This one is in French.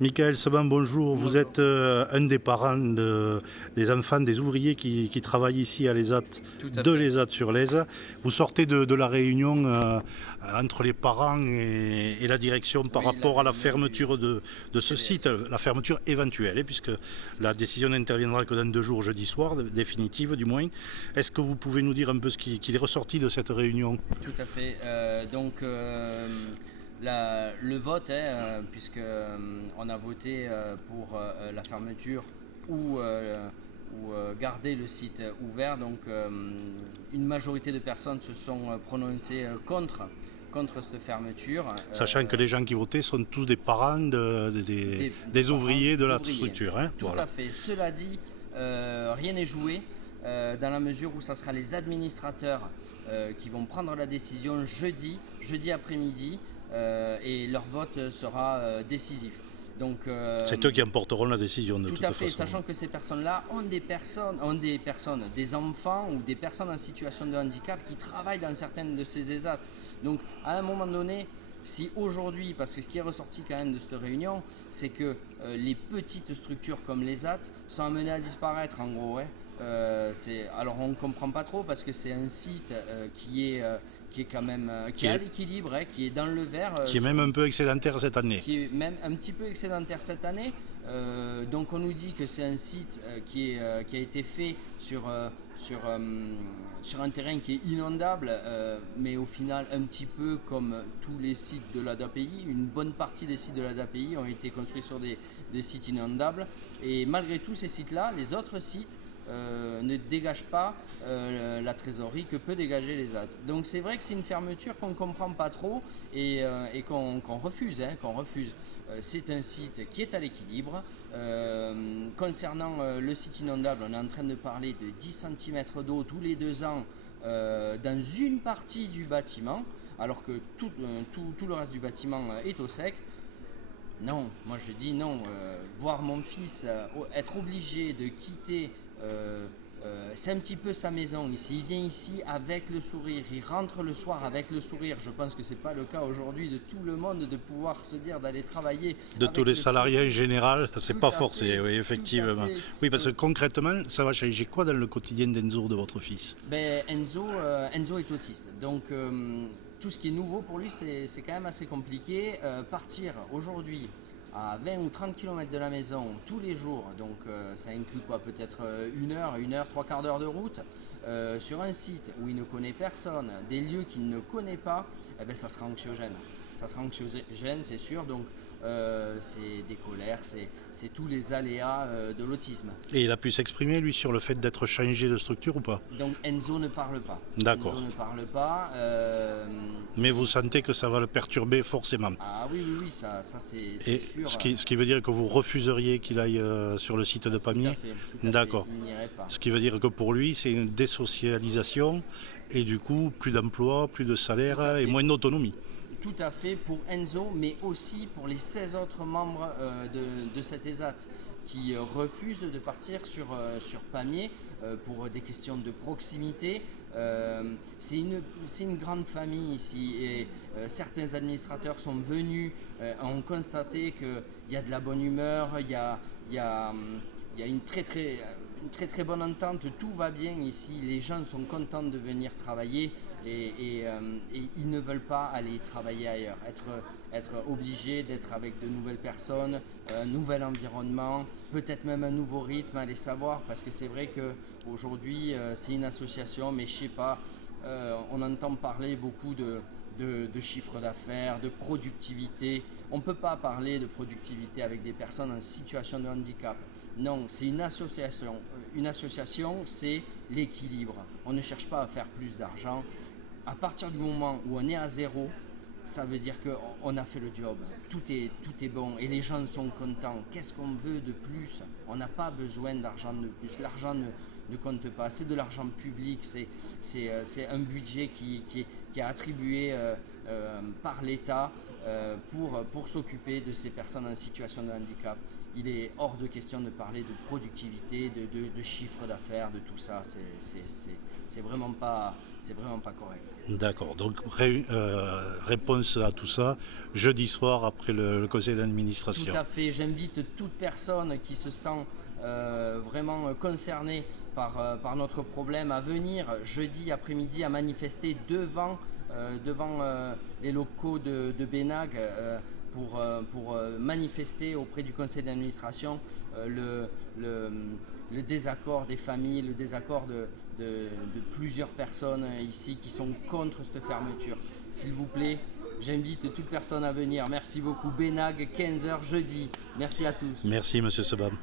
Michael Seban, bonjour. Vous êtes un des parents des enfants, des ouvriers qui travaillent ici à l'ESAT, Tout à de fait. l'ESAT sur l'Aise. Vous sortez de la réunion entre les parents et la direction par Oui, la rapport à la réunion fermeture de ce site, CDS. la fermeture éventuelle, puisque la décision n'interviendra que dans 2 jours, jeudi soir, définitive du moins. Est-ce que vous pouvez nous dire un peu ce qu'il est ressorti de cette réunion? Tout à fait. Le vote, puisque on a voté pour la fermeture ou garder le site ouvert. Une majorité de personnes se sont prononcées contre cette fermeture. Sachant que les gens qui votaient sont tous des parents des Parents ouvriers de la d'ouvriers. structure. Hein, Tout voilà. à fait. Cela dit, rien n'est joué dans la mesure où ça sera les administrateurs qui vont prendre la décision jeudi après-midi, et leur vote sera décisif. C'est eux qui emporteront la décision de Tout toute à fait, façon. sachant que ces personnes-là des enfants ou des personnes en situation de handicap qui travaillent dans certaines de ces ESAT. Donc, à un moment donné, si aujourd'hui, parce que ce qui est ressorti quand même de cette réunion, c'est que les petites structures comme l'ESAT sont amenées à disparaître en gros. Alors on ne comprend pas trop parce que c'est un site qui est quand même qui est à l'équilibre, qui est dans le vert, Qui est même un peu excédentaire cette année. qui est même un petit peu excédentaire cette année. Donc on nous dit que c'est un site qui a été fait sur un terrain qui est inondable, mais au final un petit peu comme tous les sites de l'ADAPI, une bonne partie des sites de l'ADAPI ont été construits sur des sites inondables. Et malgré tous ces sites-là, les autres sites ne dégage pas la trésorerie que peut dégager les ZAD. Donc c'est vrai que c'est une fermeture qu'on ne comprend pas trop et qu'on refuse. C'est un site qui est à l'équilibre. Concernant le site inondable, on est en train de parler de 10 cm d'eau tous les 2 ans dans une partie du bâtiment, alors que tout le reste du bâtiment est au sec. Non, moi je dis non. Voir mon fils être obligé de quitter, c'est un petit peu sa maison ici. Il vient ici avec le sourire, il rentre le soir avec le sourire. Je pense que ce n'est pas le cas aujourd'hui de tout le monde de pouvoir se dire d'aller travailler. De tous les salariés en général, c'est pas forcé, Fait, oui, tout à effectivement. fait. Oui, parce que concrètement, ça va changer quoi dans le quotidien d'Enzo, de votre fils? Enzo est autiste, donc tout ce qui est nouveau pour lui, c'est quand même assez compliqué. Partir aujourd'hui à 20 ou 30 km de la maison tous les jours, donc ça inclut quoi, peut-être une heure, trois quarts d'heure de route, sur un site où il ne connaît personne, des lieux qu'il ne connaît pas, eh ben, ça sera anxiogène. Ça sera anxiogène, c'est sûr, donc c'est des colères, c'est tous les aléas de l'autisme. Et il a pu s'exprimer, lui, sur le fait d'être changé de structure ou pas? Donc Enzo ne parle pas. D'accord. Enzo ne parle pas. Mais vous sentez que ça va le perturber forcément. Ah oui, oui, oui, ça c'est Et sûr. ce qui veut dire que vous refuseriez qu'il aille sur le site de Tout Pamiers? à fait, tout à D'accord. fait, il n'irait pas. Ce qui veut dire que pour lui, c'est une désocialisation et du coup, plus d'emploi, plus de Tout salaire à et fait. moins d'autonomie. Tout à fait pour Enzo, mais aussi pour les 16 autres membres de cet ESAT qui refusent de partir sur Pamiers pour des questions de proximité. C'est une grande famille ici et certains administrateurs sont venus, ont constaté qu'il y a de la bonne humeur, il y a, il y a une très bonne entente, tout va bien ici, les gens sont contents de venir travailler et ils ne veulent pas aller travailler ailleurs, être obligés d'être avec de nouvelles personnes, un nouvel environnement, peut-être même un nouveau rythme, allez savoir, parce que c'est vrai qu'aujourd'hui c'est une association, mais je sais pas, on entend parler beaucoup de chiffre d'affaires, de productivité. On ne peut pas parler de productivité avec des personnes en situation de handicap. Non, c'est une association. Une association, c'est l'équilibre. On ne cherche pas à faire plus d'argent. À partir du moment où on est à zéro, ça veut dire qu'on a fait le job. Tout est bon et les gens sont contents. Qu'est-ce qu'on veut de plus? On n'a pas besoin d'argent de plus. L'argent ne compte pas. C'est de l'argent public. C'est un budget qui est attribué par l'État. pour s'occuper de ces personnes en situation de handicap. Il est hors de question de parler de productivité, de chiffre d'affaires, de tout ça. C'est vraiment pas correct. D'accord, donc réponse à tout ça jeudi soir après le conseil d'administration. Tout à fait, j'invite toute personne qui se sent vraiment concernée par notre problème à venir jeudi après-midi à manifester devant les locaux de Benag pour manifester auprès du conseil d'administration le désaccord des familles, le désaccord de plusieurs personnes ici qui sont contre cette fermeture. S'il vous plaît, j'invite toute personne à venir. Merci beaucoup. Benag, 15h jeudi. Merci à tous. Merci Monsieur Sebam.